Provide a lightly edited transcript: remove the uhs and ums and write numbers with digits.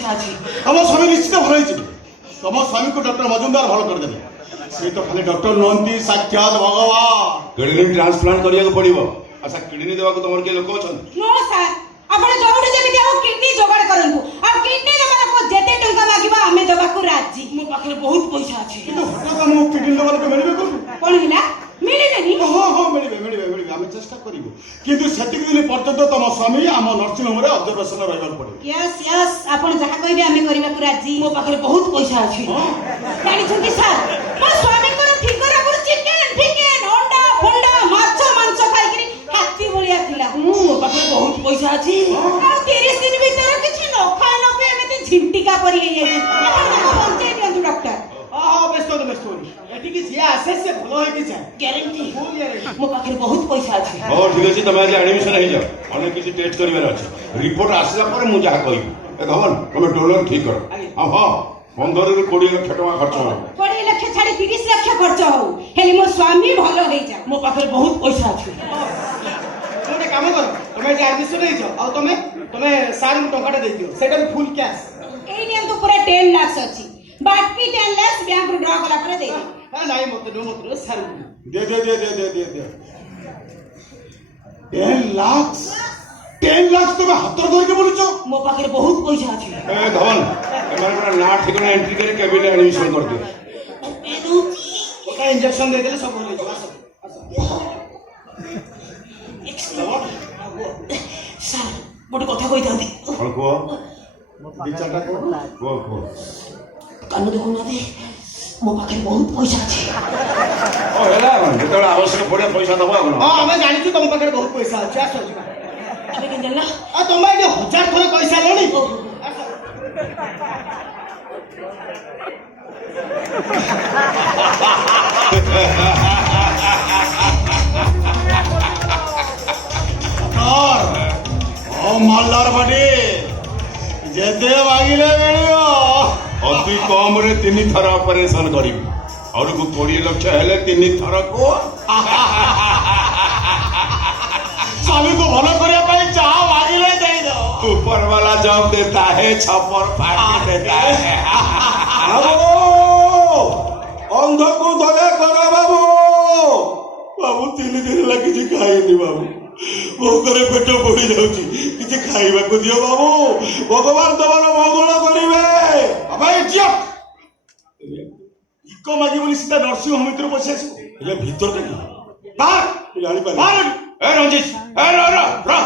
पैसा अछि तुम स्वामी निश्चित भल हो तुम स्वामी को डॉक्टर मजुमदार भल करदे से तो खाली डॉक्टर नुहति साक्षात भगवान किडनी ट्रांसप्लांट करिया पड़ो अच्छा किडनी देवा को तुम किए लोक अच्छा नो सर आपण जोडे जेमिति आ किडनी जोगाड़ करंतु आ किडनी देबा को जेते टंका मागिबा हमें देबा को राजी मो पाखरे बहुत पैसा अछि किंतु हठात हम किडनी देवा को मिलबे कोन कोन हिला मिलिबेनी हाँ मिलबे आम चेष्टा करूँ किंतु सेतिक दिन पर्यंत तुम स्वामी आम नर्सिंग होम ऑब्जर्वेशन रहा पड़ो यस यस आपण जहा कहबे हमें करबा को राजी मो पाखरे बहुत पैसा अछि जानि छथि सर मो स्वामी को ठिकरा पर चिकन फिकेन अंडा फंडा माछ मांस खाइ करी हाथी भलिया थिला मो पाखरे बहुत पैसा अछि आ 30 दिन भीतर किछि न खा न पे एमे झिंटिका परि हे जाई आपण बंचे दियंतु डॉक्टर व्यस्त एठी कि जे आसे से भलो होय कि जाय गारंटी फुल गारंटी मो पाखरे बहुत पैसा अछि हो ठीक अछि तुम आज एडमिशन हो जाओ अनेक किसी टेस्ट करिवार अछि रिपोर्ट आसला पर मु जहा कहिबी ए भवन तुम डोनर ठीक करो हां 15 ରୁ 20 लाख टका खर्च हो 20 लाख छाड़ी 30 लाख खर्च हो हेली मो स्वामी भलो होई जा मो पाखरे बहुत पैसा अछि तुम काम करो तुम जे एडमिशन हो जाओ आ तुम सार को टंकाटा दे दियो सेटा भी फुल कैश एई नियम तो पूरा 10 लाख अछि बाकी 10 लाख बैंक रो ड्रा कला पर दे हां नाही मत सार दे 10 लाख तुम हाथ धर के बोलुछ मो पाखरे बहुत पैसा अछि ए धवन एमार पूरा ना ठिकाना एंट्री करे केबिन एडमिशन कर दियो ए दू ओका इंजेक्शन दे देले सब हो जाई सर बड़ कथा कहि थांती कौन को दी चारटा को कान देखु ना दे मो पाखरे बहुत पैसा अछि ओ हेला जेतबे आवश्यक पड़े पैसा दबा कोन हां हमें जानि छु तुम पाखरे बहुत पैसा अछि आसो जी अबे केन जानला आ तुम एटे 1000 थोड़े पैसा लेनी मालदार बाटी जेते मागिले मिलियो अति कम रे 3 थर ऑपरेशन करिबी और को 20 लाख हेले 3 थर को स्वामी को भलो करिया पाई चाह मागिले दे दो ऊपर वाला जब देता है छप्पर फाड़ के देता है बाबू अंध को धले करो बाबू बाबू 3 दिन लगी जी खाइनी बाबू भोकरे पेट पड़ी जाउची किछि खाइबा को दियो बाबू भगवान तमर मंगल करिवे अबे इडियट इको मागी बोली सीधा नर्सिंग होम भीतर बसे ए भीतर के बाहर जानी पारे ए रंजित ए रा